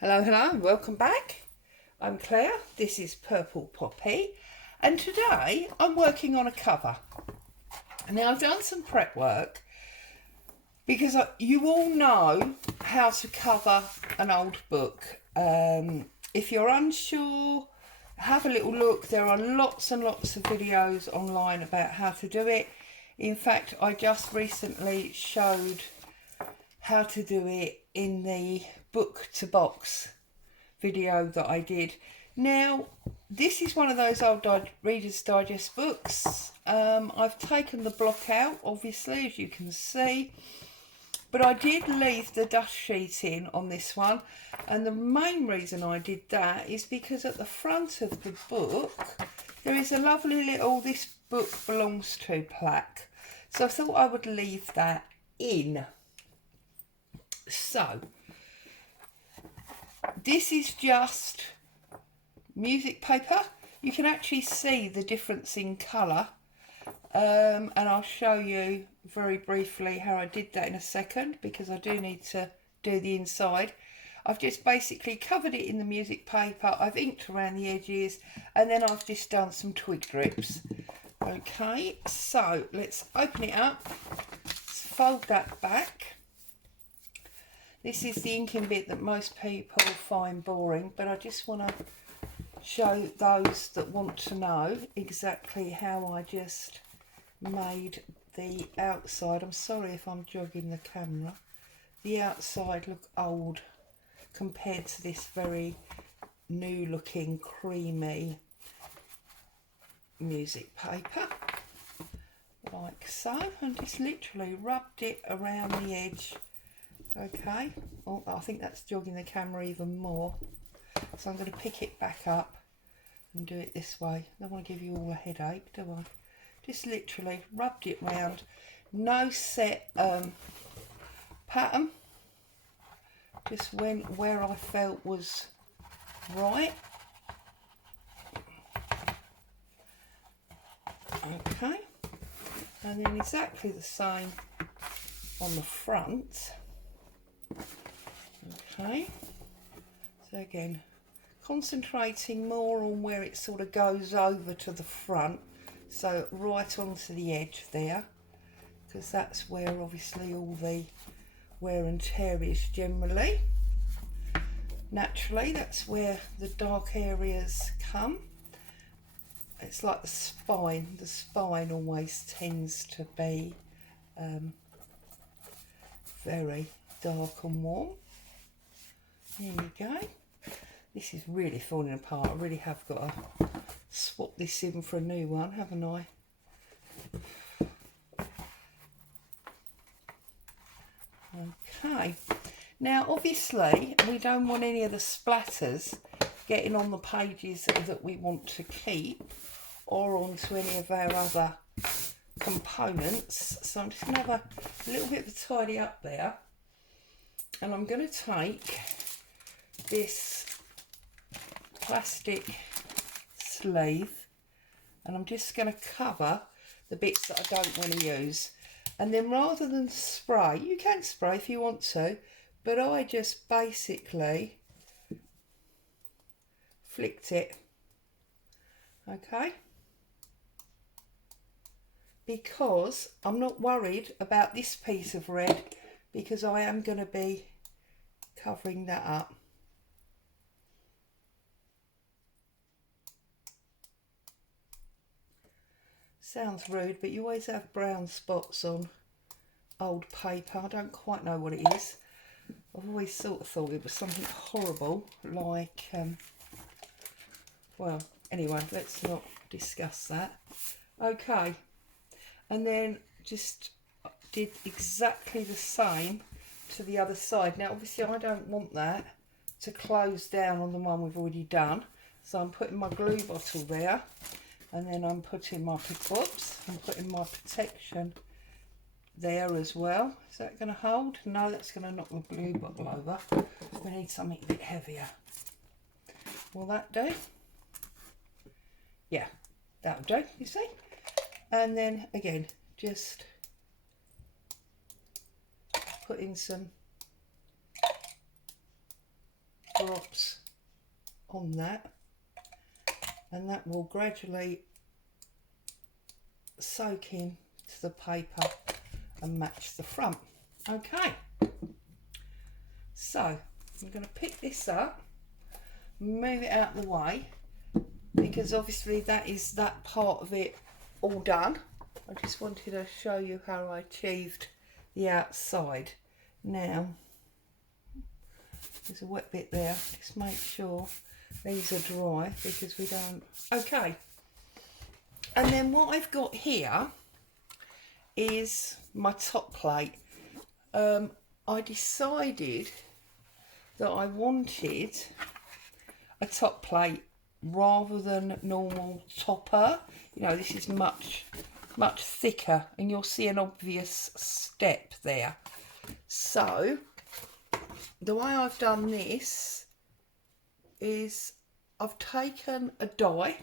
Hello, hello, welcome back. I'm Claire, this is Purple Poppy, and today I'm working on a cover. Now I've done some prep work because you all know how to cover an old book. If you're unsure, have a little look. There are lots and lots of videos online about how to do it. In fact, I just recently showed how to do it in the book to box video that I did. Now, this is one of those old Reader's Digest books. I've taken the block out, obviously, as you can see, but I did leave the dust sheet in on this one, and the main reason I did that is because at the front of the book there is a lovely little "This book belongs to" plaque, so I thought I would leave that in. So this is just music paper. You can actually see the difference in colour, and I'll show you very briefly how I did that in a second, because I do need to do the inside. I've just basically covered it in the music paper, I've inked around the edges, and then I've just done some twig drips. Okay, so let's open it up, let's fold that back. This is the inking bit that most people find boring, but I just want to show those that want to know exactly how I just made the outside. I'm sorry if I'm jogging the camera. The outside look old compared to this very new looking creamy music paper, like so, and just literally rubbed it around the edge. Okay, well, I think that's jogging the camera even more, so I'm going to pick it back up and do it this way. I don't want to give you all a headache, do I? Just literally rubbed it round. No set pattern, just went where I felt was right. Okay, and then exactly the same on the front. Okay, so again, concentrating more on where it sort of goes over to the front, so right onto the edge there, because that's where obviously all the wear and tear is generally. Naturally, that's where the dark areas come. It's like the spine always tends to be very dark and warm. There you go. This is really falling apart. I really have got to swap this in for a new one, haven't I? Okay. Now, obviously, we don't want any of the splatters getting on the pages that we want to keep or onto any of our other components. So I'm just going to have a little bit of a tidy up there. And I'm going to take this plastic sleeve and I'm just going to cover the bits that I don't want to use, and then rather than spray, you can spray if you want to, but I just basically flicked it. Okay, because I'm not worried about this piece of red, because I am going to be covering that up. Sounds rude, but you always have brown spots on old paper. I don't quite know what it is. I've always sort of thought it was something horrible, like, well, anyway, let's not discuss that. Okay, and then just did exactly the same to the other side. Now, obviously, I don't want that to close down on the one we've already done, so I'm putting my glue bottle there. And then I'm putting my I'm putting my protection there as well. Is that going to hold? No, that's going to knock the glue bottle over. We need something a bit heavier. Will that do? Yeah, that'll do, you see? And then again, just put in some drops on that, and that will gradually soak in to the paper and match the front. Okay, so I'm going to pick this up, move it out of the way, because obviously that is that part of it all done. I just wanted to show you how I achieved the outside. Now, there's a wet bit there, just make sure these are dry because we don't... Okay, and then what I've got here is my top plate. I decided that I wanted a top plate rather than normal topper. You know, this is much thicker, and you'll see an obvious step there. So the way I've done this is I've taken a die.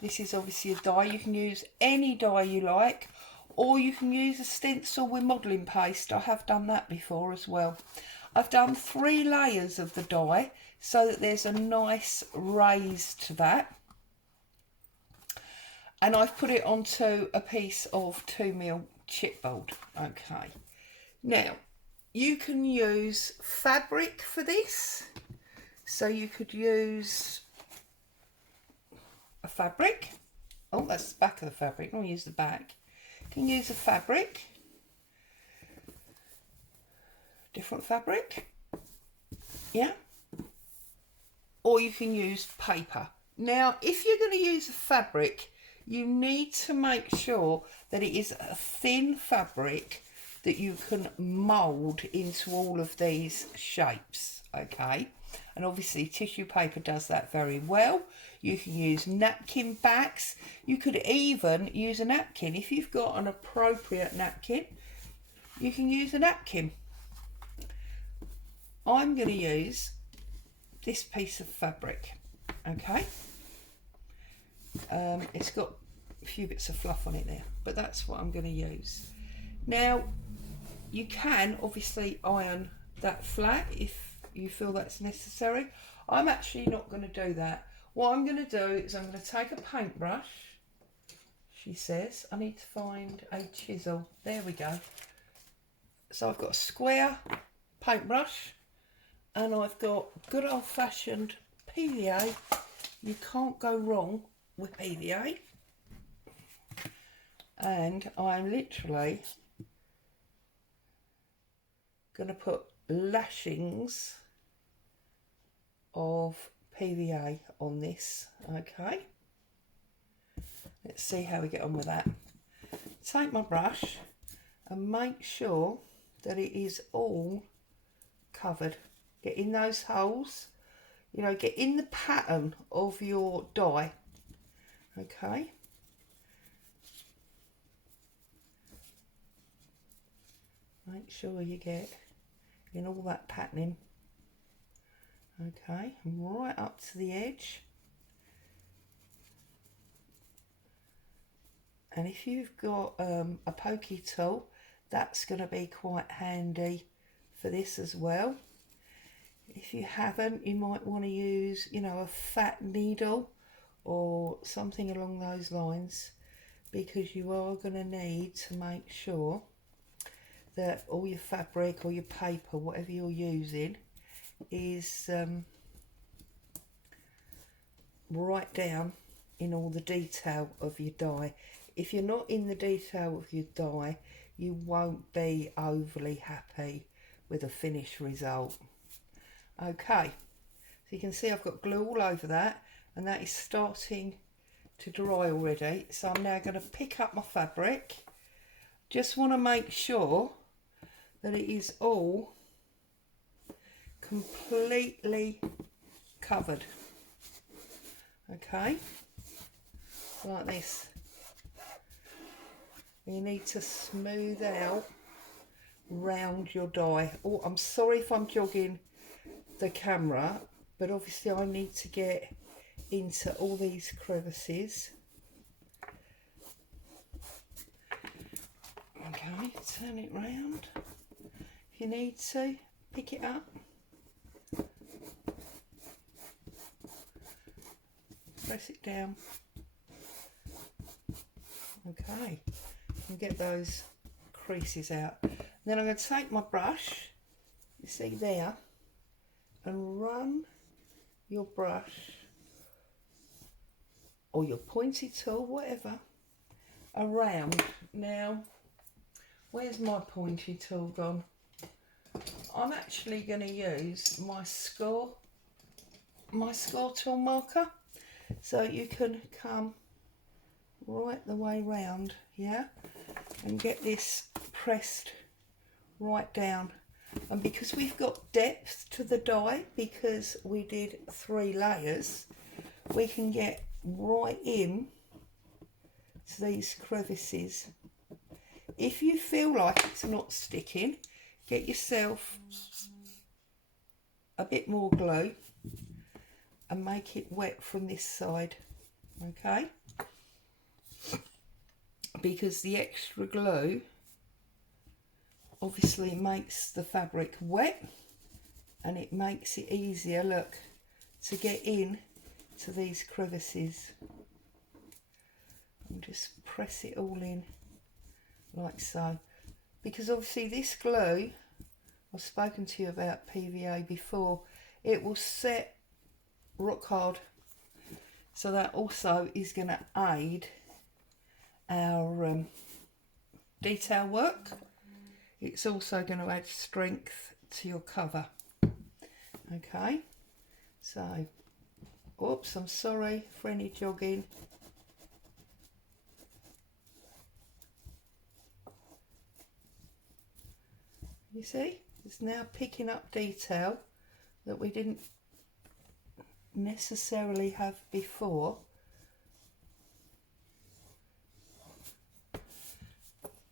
This is obviously a die. You can use any die you like, or you can use a stencil with modelling paste. I have done that before as well. I've done 3 layers of the die so that there's a nice raise to that. And I've put it onto a piece of 2mm chipboard. Okay. Now, you can use fabric for this. So you could use a fabric. Oh, that's the back of the fabric. I'll use the back. You can use a fabric. Different fabric. Yeah. Or you can use paper. Now, if you're going to use a fabric, you need to make sure that it is a thin fabric that you can mould into all of these shapes, okay? And obviously tissue paper does that very well. You can use napkin backs. You could even use a napkin. If you've got an appropriate napkin, you can use a napkin. I'm going to use this piece of fabric, okay? It's got a few bits of fluff on it there, but that's what I'm going to use. Now, you can obviously iron that flat if you feel that's necessary. I'm actually not going to do that. What I'm going to do is I'm going to take a paintbrush. She says I need to find a chisel. There we go. So I've got a square paintbrush, and I've got good old-fashioned PVA. You can't go wrong with PVA. And I'm literally going to put lashings of PVA on this. Okay, let's see how we get on with that. Take my brush and make sure that it is all covered. Get in those holes, you know, get in the pattern of your die. Okay, make sure you get in all that patterning. Okay, right up to the edge. And if you've got a pokey tool, that's going to be quite handy for this as well. If you haven't, you might want to use, you know, a fat needle or something along those lines, because you are going to need to make sure that all your fabric or your paper, whatever you're using, is right down in all the detail of your die. If you're not in the detail of your die, you won't be overly happy with the finished result. Okay, so you can see I've got glue all over that, and that is starting to dry already. So I'm now going to pick up my fabric. Just want to make sure that it is all completely covered. Okay, like this. You need to smooth out round your die. Oh, I'm sorry if I'm jogging the camera, but obviously I need to get into all these crevices. Okay, turn it round. If you need to, pick it up. press it down. Okay, and get those creases out. Then I'm going to take my brush, you see there, and run your brush or your pointy tool, whatever, around. Now, where's my pointy tool gone? I'm actually going to use my score tool marker, so you can come right the way round, yeah, and get this pressed right down. And because we've got depth to the die, because we did 3 layers, we can get right in to these crevices. If you feel like it's not sticking, get yourself a bit more glue and make it wet from this side, okay? Because the extra glue obviously makes the fabric wet, and it makes it easier, look, to get in to these crevices. And just press it all in like so, because obviously this glue, I've spoken to you about PVA before, it will set rock hard, so that also is going to aid our detail work. It's also going to add strength to your cover. Okay, so, oops, I'm sorry for any jogging. You see, it's now picking up detail that we didn't necessarily have before.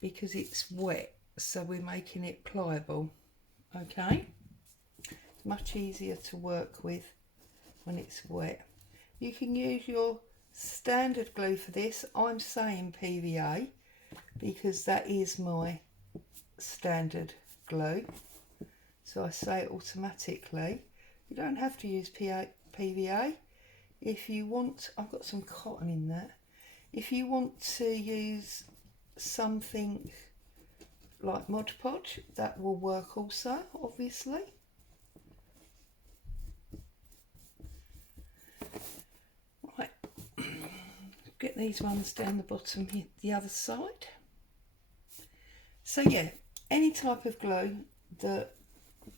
Because it's wet, so we're making it pliable, okay? It's much easier to work with when it's wet. You can use your standard glue for this. I'm saying PVA because that is my standard glue, so I say it automatically. You don't have to use PVA. If you want, I've got some cotton in there. If you want to use something like Mod Podge, that will work also, obviously. Right, get these ones down the bottom here, the other side. So yeah, any type of glue that,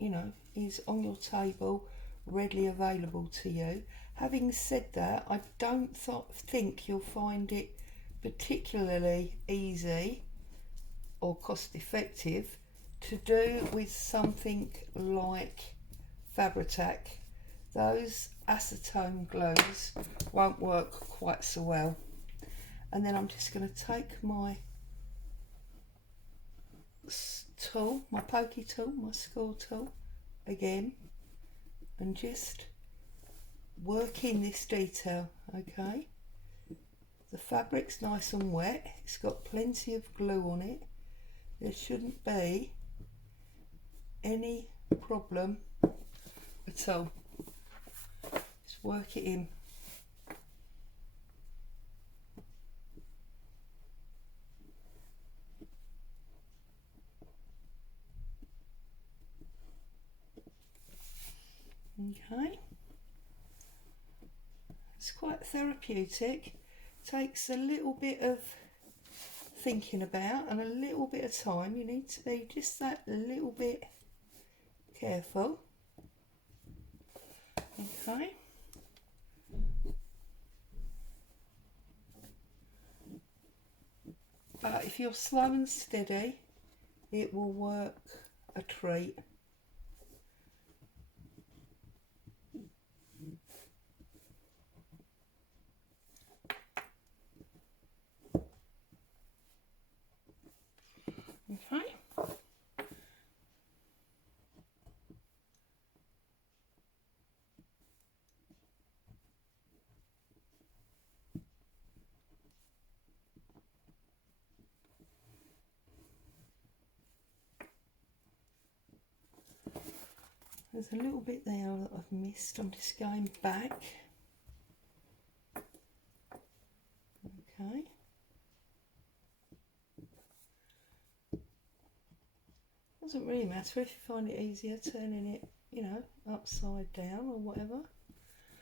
you know, is on your table, readily available to you. Having said that, I don't think you'll find it particularly easy or cost effective to do with something like Fabri-Tac. Those acetone glues won't work quite so well. And then I'm just going to take my tool, my pokey tool, my score tool again, and just work in this detail, okay? The fabric's nice and wet, it's got plenty of glue on it. There shouldn't be any problem at all. Just work it in. Okay. It's quite therapeutic. Takes a little bit of thinking about and a little bit of time. You need to be just that little bit careful. Okay. But if you're slow and steady, it will work a treat. Okay. There's a little bit there that I've missed. I'm just going back. Okay. Doesn't really matter if you find it easier turning it, you know, upside down or whatever.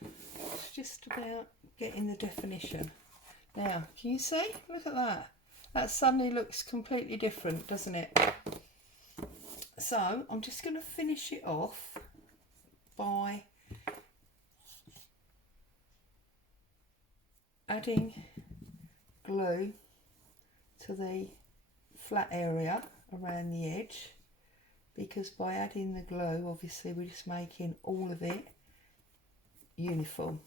It's just about getting the definition. Now, can you see? Look at that. That suddenly looks completely different, doesn't it? So I'm just going to finish it off by adding glue to the flat area around the edge, because by adding the glue, obviously we're just making all of it uniform,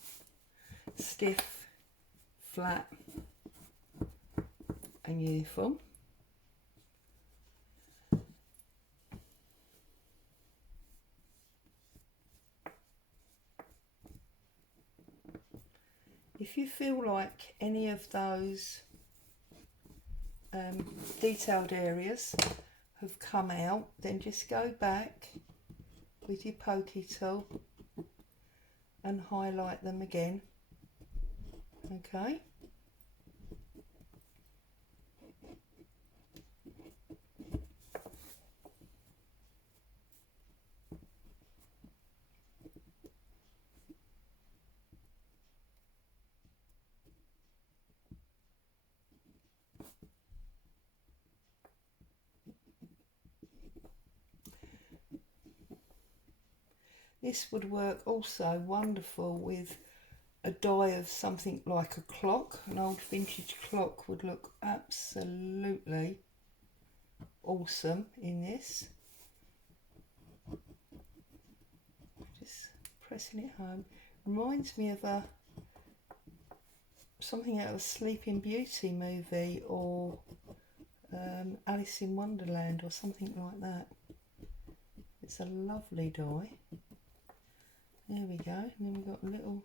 stiff, flat and uniform. If you feel like any of those detailed areas have come out, then just go back with your pokey tool and highlight them again. Okay. This would work also wonderful with a die of something like a clock. An old vintage clock would look absolutely awesome in this. Just pressing it home. Reminds me of something out of a Sleeping Beauty movie, or Alice in Wonderland or something like that. It's a lovely die. There we go. And then we've got a little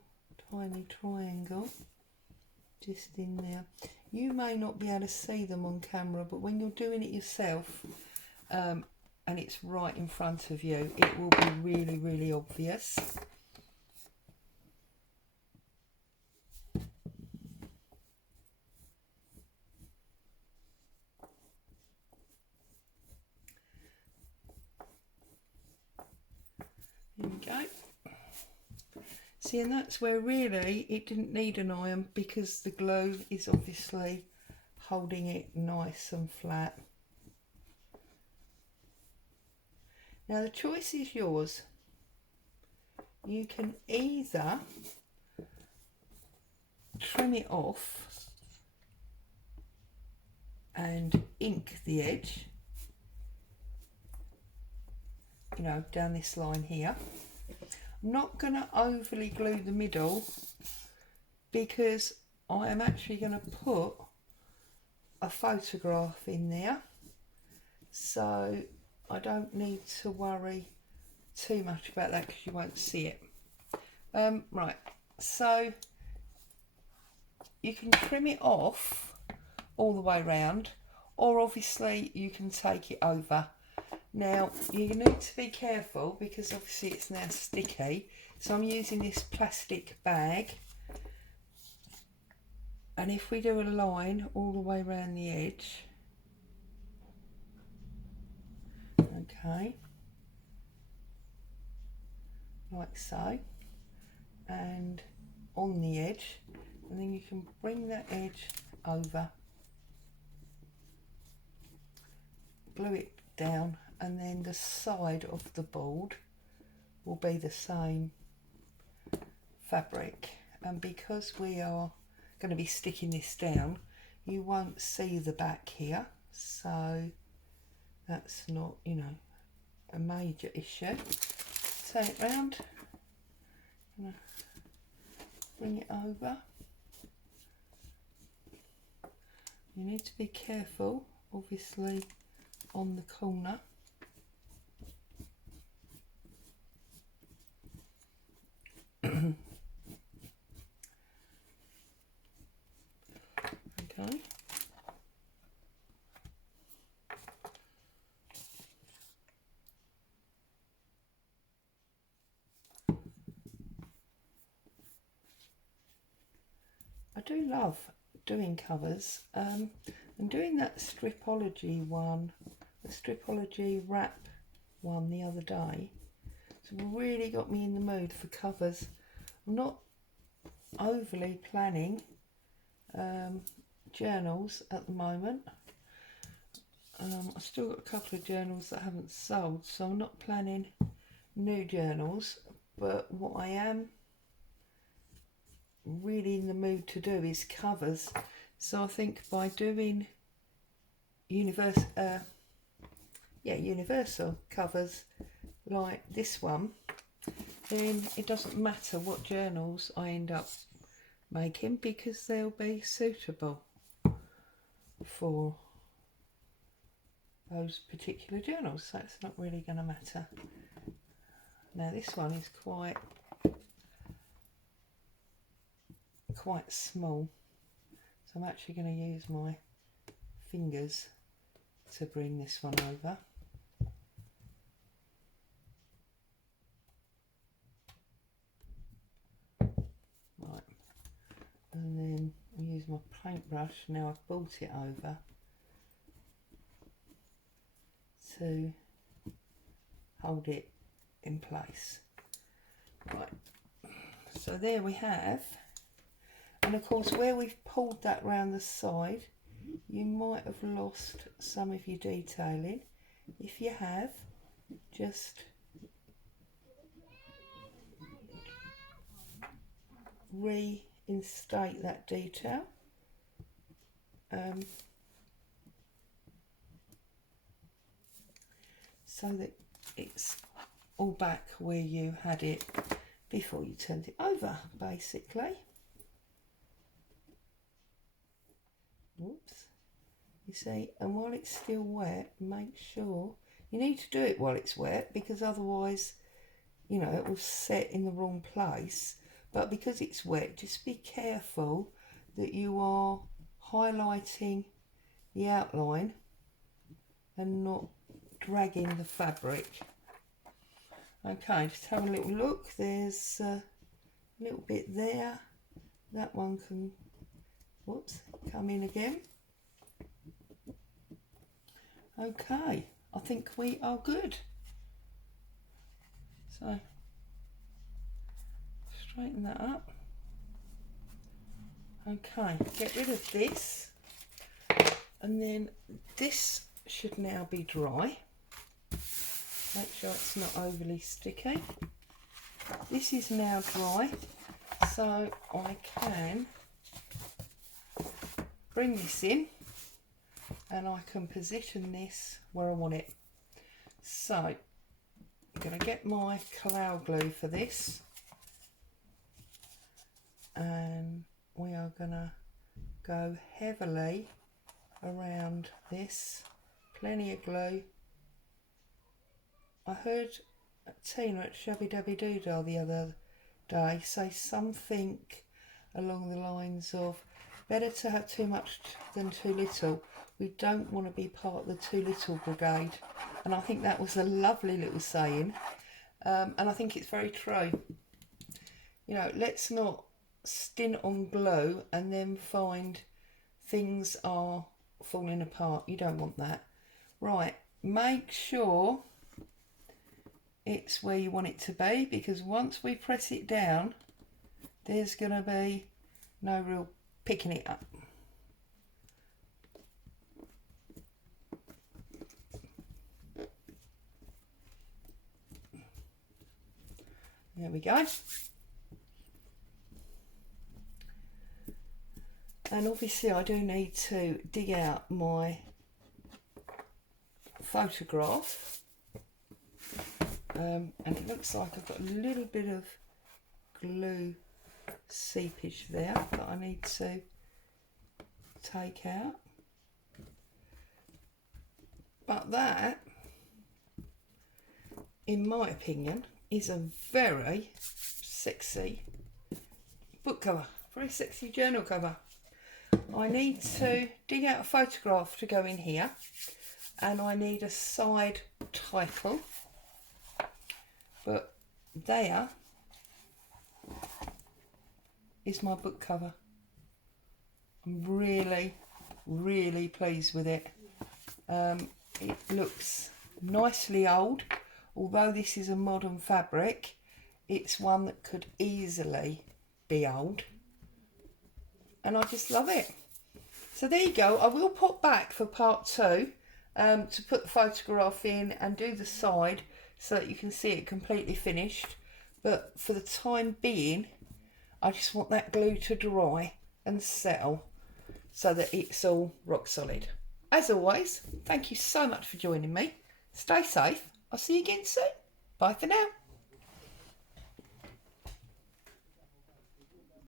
tiny triangle just in there. You may not be able to see them on camera, but when you're doing it yourself and it's right in front of you, it will be really, really obvious. There we go. See, and that's where really it didn't need an iron, because the glue is obviously holding it nice and flat. Now the choice is yours. You can either trim it off and ink the edge, you know, down this line here. I'm not going to overly glue the middle, because I am actually going to put a photograph in there, so I don't need to worry too much about that, because you won't see it. Right, so you can trim it off all the way around, or obviously you can take it over. Now you need to be careful, because obviously it's now sticky, so I'm using this plastic bag, and if we do a line all the way around the edge, okay, like so, and on the edge, and then you can bring that edge over, glue it down, and then the side of the board will be the same fabric. And because we are going to be sticking this down, you won't see the back here, so that's not, you know, a major issue. Turn it round, bring it over. You need to be careful, obviously, on the corner. Okay. I do love doing covers. I'm doing that Stripology one, the Stripology wrap one the other day. So it really got me in the mood for covers. I'm not overly planning journals at the moment. I've still got a couple of journals that I haven't sold, so I'm not planning new journals, but what I am really in the mood to do is covers. So I think by doing universal covers like this one, then it doesn't matter what journals I end up making, because they'll be suitable for those particular journals, so it's not really going to matter. Now this one is quite small, so I'm actually going to use my fingers to bring this one over. Right, and then I'll use my paintbrush, now I've brought it over, to hold it in place. Right, so there we have, and of course where we've pulled that round the side, you might have lost some of your detailing. If you have, just reinstate that detail. So that it's all back where you had it before you turned it over, basically. Whoops. You see, and while it's still wet, make sure you need to do it while it's wet, because otherwise, you know, it will set in the wrong place. But because it's wet, just be careful that you are highlighting the outline and not dragging the fabric. Okay, just have a little look. There's a little bit there. That one can, whoops, come in again. Okay, I think we are good. So straighten that up. Okay, get rid of this, and then this should now be dry. Make sure it's not overly sticky. This is now dry, so I can bring this in and I can position this where I want it. So I'm going to get my cloud glue for this, and we are going to go heavily around this. Plenty of glue. I heard Tina at Shabby Dabby Doodle the other day say something along the lines of, better to have too much than too little. We don't want to be part of the too little brigade. And I think that was a lovely little saying. And I think it's very true. You know, let's not stint on glue and then find things are falling apart. You don't want that. Right, make sure it's where you want it to be, because once we press it down, there's going to be no real picking it up. There we go. And obviously I do need to dig out my photograph. And it looks like I've got a little bit of glue seepage there that I need to take out. But that, in my opinion, is a very sexy book cover, very sexy journal cover. I need to dig out a photograph to go in here, and I need a side title. But there is my book cover. I'm really pleased with it. It looks nicely old, although this is a modern fabric. It's one that could easily be old, and I just love it. So there you go. I will pop back for part 2 to put the photograph in and do the side so that you can see it completely finished. But for the time being, I just want that glue to dry and settle so that it's all rock solid. As always, thank you so much for joining me. Stay safe. I'll see you again soon. Bye for now.